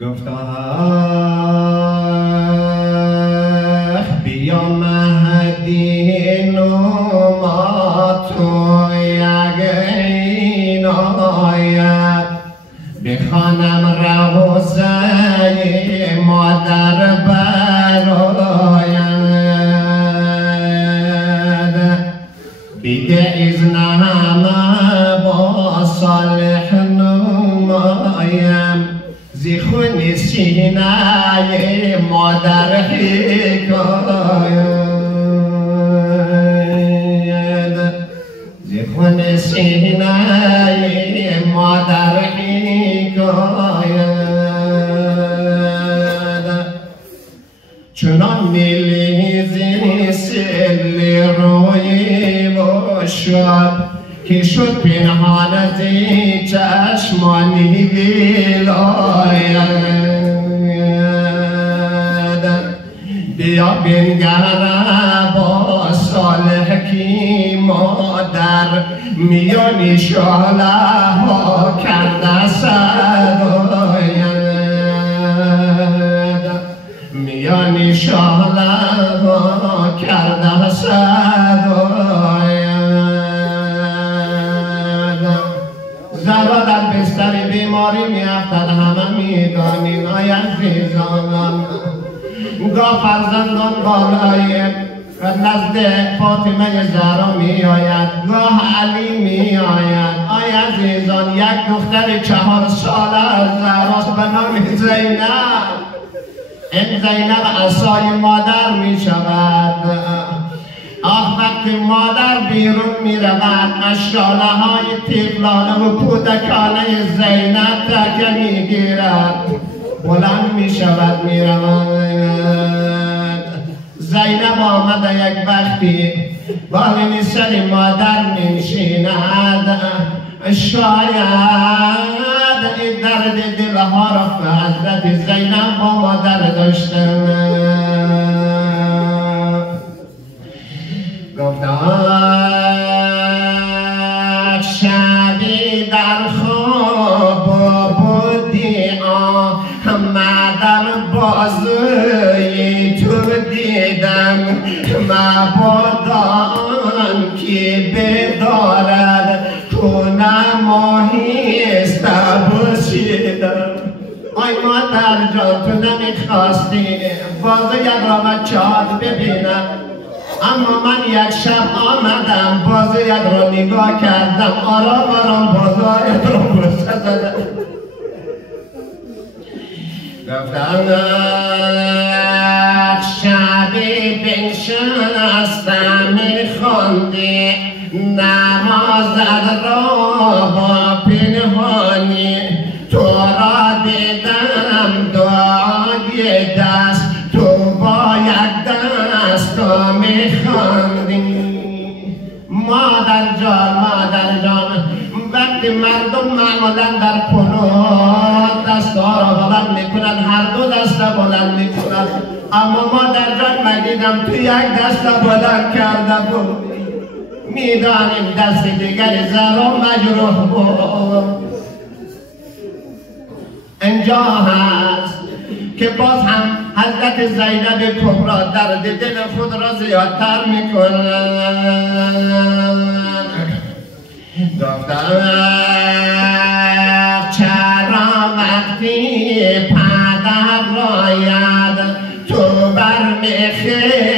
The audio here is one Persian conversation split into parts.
گفتم بیا مهدی نما تو یک آید بخوانم روزه مادر براید بیده اذنم با صالح نمایم زیخون سینه مادر حکاید زیخون سینه مادر حکاید چنان میلیزی سلی روی باشد که شد پنهان از چشمانی ویلاید بیا بنگر با صالح کی مادر میانی شاله ها کرده صداید میانی شاله ها کرده صداید زهرا در بستر بیماری میافتد همه میدانیم ای عزیزان گاه فرزندان بالای نزد فاطمه زهرا می آید گاه علی می آید ای عزیزان یک دختر 4 ساله از زهراست به نام زینب این زینب عصای مادر می شود وقتی مادر بیرون می رود از شاله های طفلانه و کودکانه زینب تکه می گیرد بلند می شود می رود زینب آمده یک وقتی بالین سر مادر می نشیند شاید این درد دلها را به حضرت زینب با مادر داشتن گفتم شبی در خواب بودی مادر بازوی تو دیدم مبادان که بدارد کنه ماهیسته باشیدم آی مادر جان تو نمیخواستی بازوی را بچه ببینم اما من یک شب آمدم بازویت را نگاه کردم آرام آرام بازویت را بوسه زدم گفتم شبی بنشستم میخواندی نمازت را با پنهانی تو را دیدم دعای دست تو با یک دست تو میخواندی مادر جان وقتی مردم معمولا در قنوت دستها را بلند میکنند هر دو دست بلند میکنند اما مادر جان من دیدم تو یک دست بلند کرده بود میدانیم دست دیگر زهرا مجروح بود اینجا هست که باز هم حضرت زینب کبرا درد دل خود را زیادتر میکنند گفتم چرا وقتی پدر راید تو برمیخیزی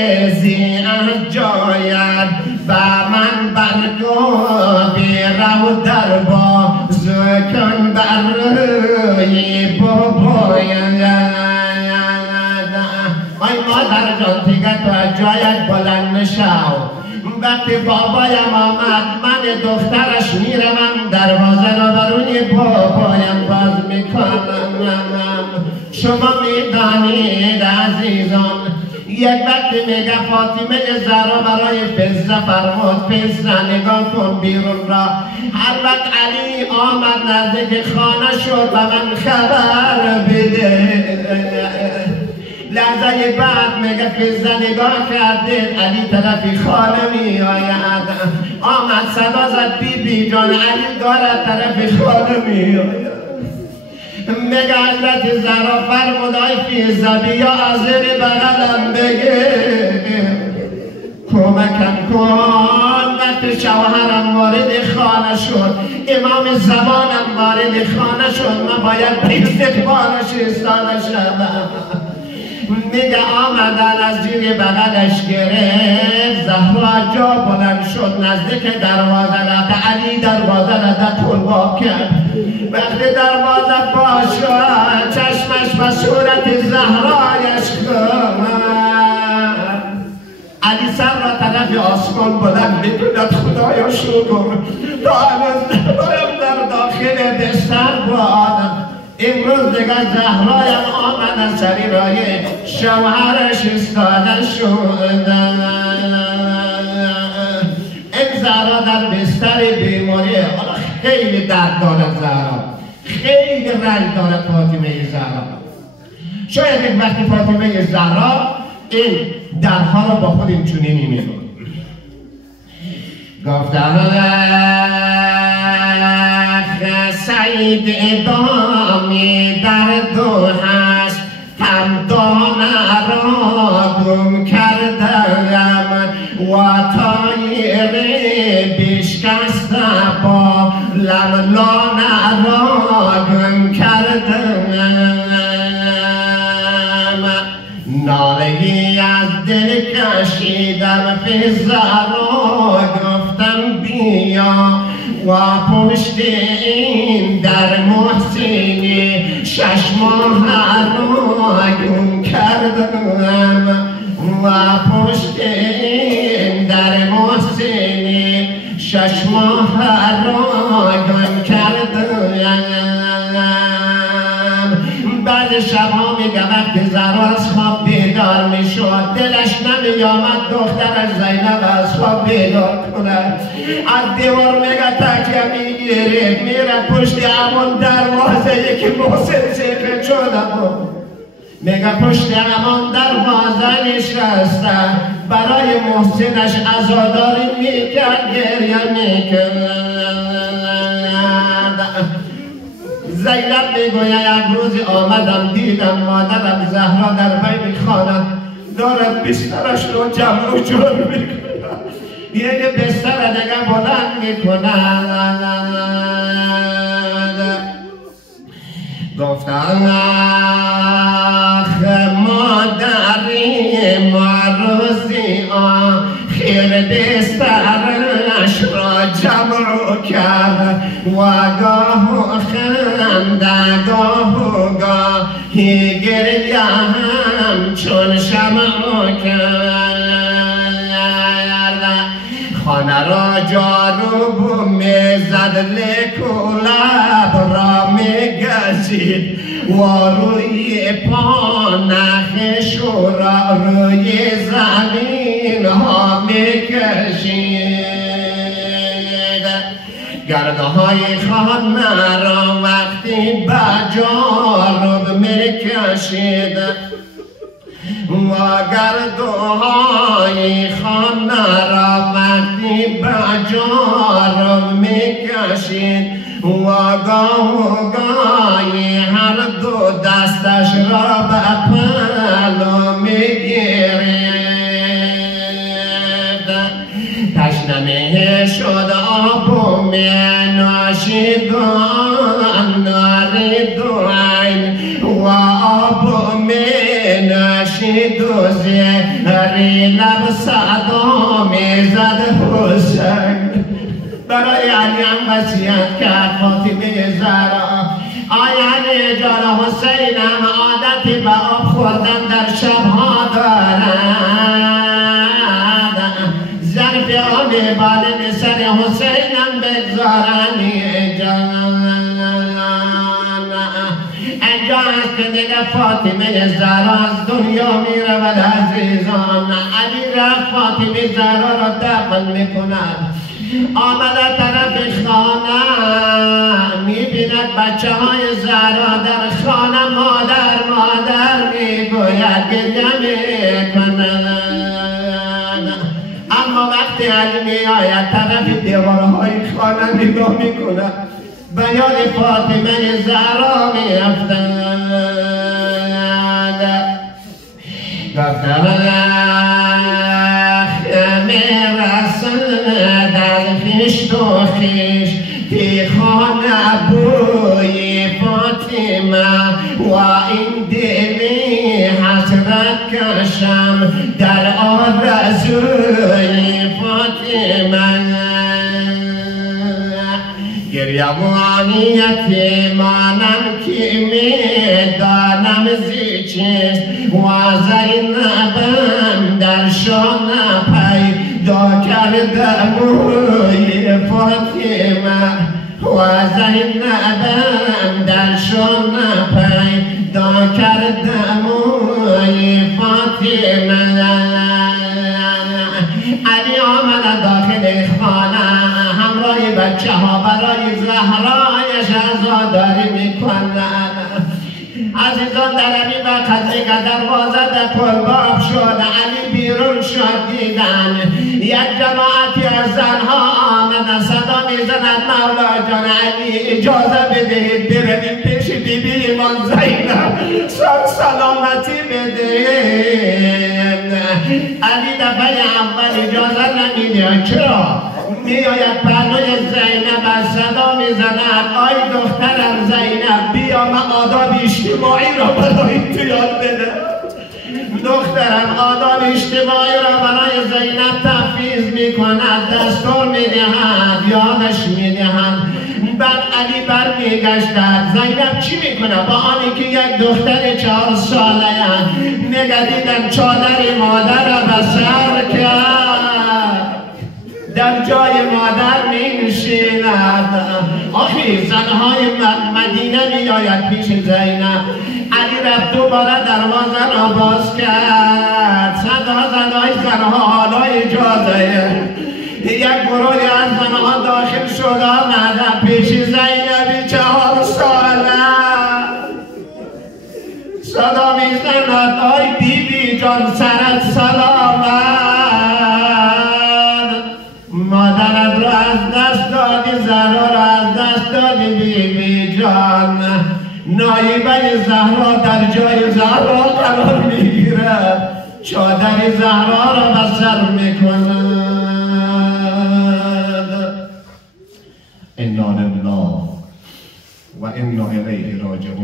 از جاید و من برگو بیرو در باز کن بر روی باباید آی مادر جان دیگه تو از جایت بلند نشو وقتی بابایم آمد من دخترش میرم دروازه را برای بابایم باز میکنم شما میدانید عزیزان یک وقتی میگه فاطمه زهرا برای فزه فرمود فزه نگاه کن بیرون را هر وقت علی آمد نزدیک خانه شد و من خبر بده لحظه بعد میگه فزه نگاه کردید علی طرفی خانه می آید آمد صدا زد بی بی جان علی داره طرف خانه می آید میگه حضرت زهرا فرمودای فی زبیا از زیر بغلم بگه کمکم کن. وقت شوهرم وارد خانه شد، امام زمانم وارد خانه شد، من باید به بارش ایستاده شدم. میگه آمدن از زیر بغلش گرفت، زهرا جا بلند شد نزدیک دروازه رفت. علی دروازه را در طلباب کرد. وقتی دروازه باز شد چشمش به صورت زهرایش کرد. علی سر را طرف آسمان بلند میکند خدایا شکر تا هنوز نبایم در داخل بستر بود. امروز دیگر زهرایم آمدن سری رای شوهرش استاده شد. این زهرا در بستر بیماری خیلی درد دارد. زهرا خیلی رنج دارد. فاطمه زهرا شاید یک وقتی فاطمه زهرا این درها را با خود این چونینی میگفت. گفتم سعید ادامی در دو هست هم دانه را گم کردم و تایر بشکسته با لملانه را گم کردم. نالهی از دل کشیدم فی زهرا گفتم بیا و پشت این در محسنی 6 ماه را گم کردم و پشت این در محسنی 6 ماه را گم کردم. بعد شبها میگه وقتی زهرا از خواب بیدار میشد دلش نمیامد دخترش زینب از خواب بیدار کند. از دیوار میگه تکیه میگیره میره پشت همون دروازه که محسن سیخه شده بود. میگه پشت همون دروازه نشسته برای محسنش عزاداری میکرد گریه میکرد. زینب میگوید یک روزی آمدم دیدم مادرم زهرا در بین خانه دارد بسترش رو جمع و جور میکند. یه بستر دیگه بلند میکند. گفتم آخ مادری ما روزی آخر بسترش را جمع کرد و گاه خنده گاهی گریه همچون شمع کرد. خانه را جارو میزد لیکو لب را میگشید و روی پا نخش را روی زمین ها میکشید. گرده های خانه را وقتی بجارب میکشید و گرده های خانه را وقتی بجارب میکشید و گاهی هر دو دستش را به پلو میگیرید. تشنه شد آب و میناشید و نارید و عین و آب و میناشید و زهری لب صدا میزد حسین. برای علی هم وصیت کرد فاطمه زهرا آی علی جان حسینم عادتی به آب خوردن در شبها دارد. ظرف آب بالین سر حسینم بگذارنی جان. اینجا هست که دیگه فاطمه زهرا از دنیا میرود عزیزان. علی رفت فاطمه زهرا را دفن میکند. آمده طرف خانه میبیند بچه های زهرا در خانه مادر میگوید گریه میکنند. اما وقتی علی میآید طرف دیوارهای خانه نگاه میکند بیان فاطمه زهرا میافتند. گفتم میرسد از خشت و خش تیخانه بوی فاطمه و این دلی حسرت کشم در آرزوی فاطمه. گریبانیت مانم که میدانم زی چیست و زینبم در شانه پیدا کردم موی فاطمه و زینبم در شانه پیدا کردم موی فاطمه. علی آمد داخل خانه همراه بچه ها برای زهرایش عزاداری میکنن. عزیزان در همین وقت که دروازه در کلباب شد علی بیرون شد دیدن یک جماعتی از زنها آمدن صدا میزنند مولا جان علی اجازه بدهید برویم پیش بیبی ایمان زینب سلامتی بدهیم. علی دفعه اول اجازه نمیده. چرا؟ میآید پهلوی زینب از صدا میزند آی دخترم زینب بیا من آداب اجتماعی را برای تو یاد بده. دخترم آداب اجتماعی را برای زینب تحفیظ میکند، دستور میدهد، یادش میدهد. بعد علی برمیگشتد زینب چی میکنه؟ با آنی که یک دختر 4 ساله نگه دیدن چادر مادر را به سر کرد در جای مادر می نشیند. آخی زنهای مدینه می آید پیش زینب. علی رفت دوباره دروازه را باز کرد. صدای زنها حالا اجازه. یک گروهی از زنها داخل شد آمد پیش زینبی 4 ساله. صدا می زند آی بیبی جان سرت سلامت. مادرت را از دست دادی، زهرا را از دست دادی بیبی جان. نایبه زهرا در جای زهرا قرار میگیرد، چادر زهرا را به سر میکند. انا لله و انا الیه راجعون.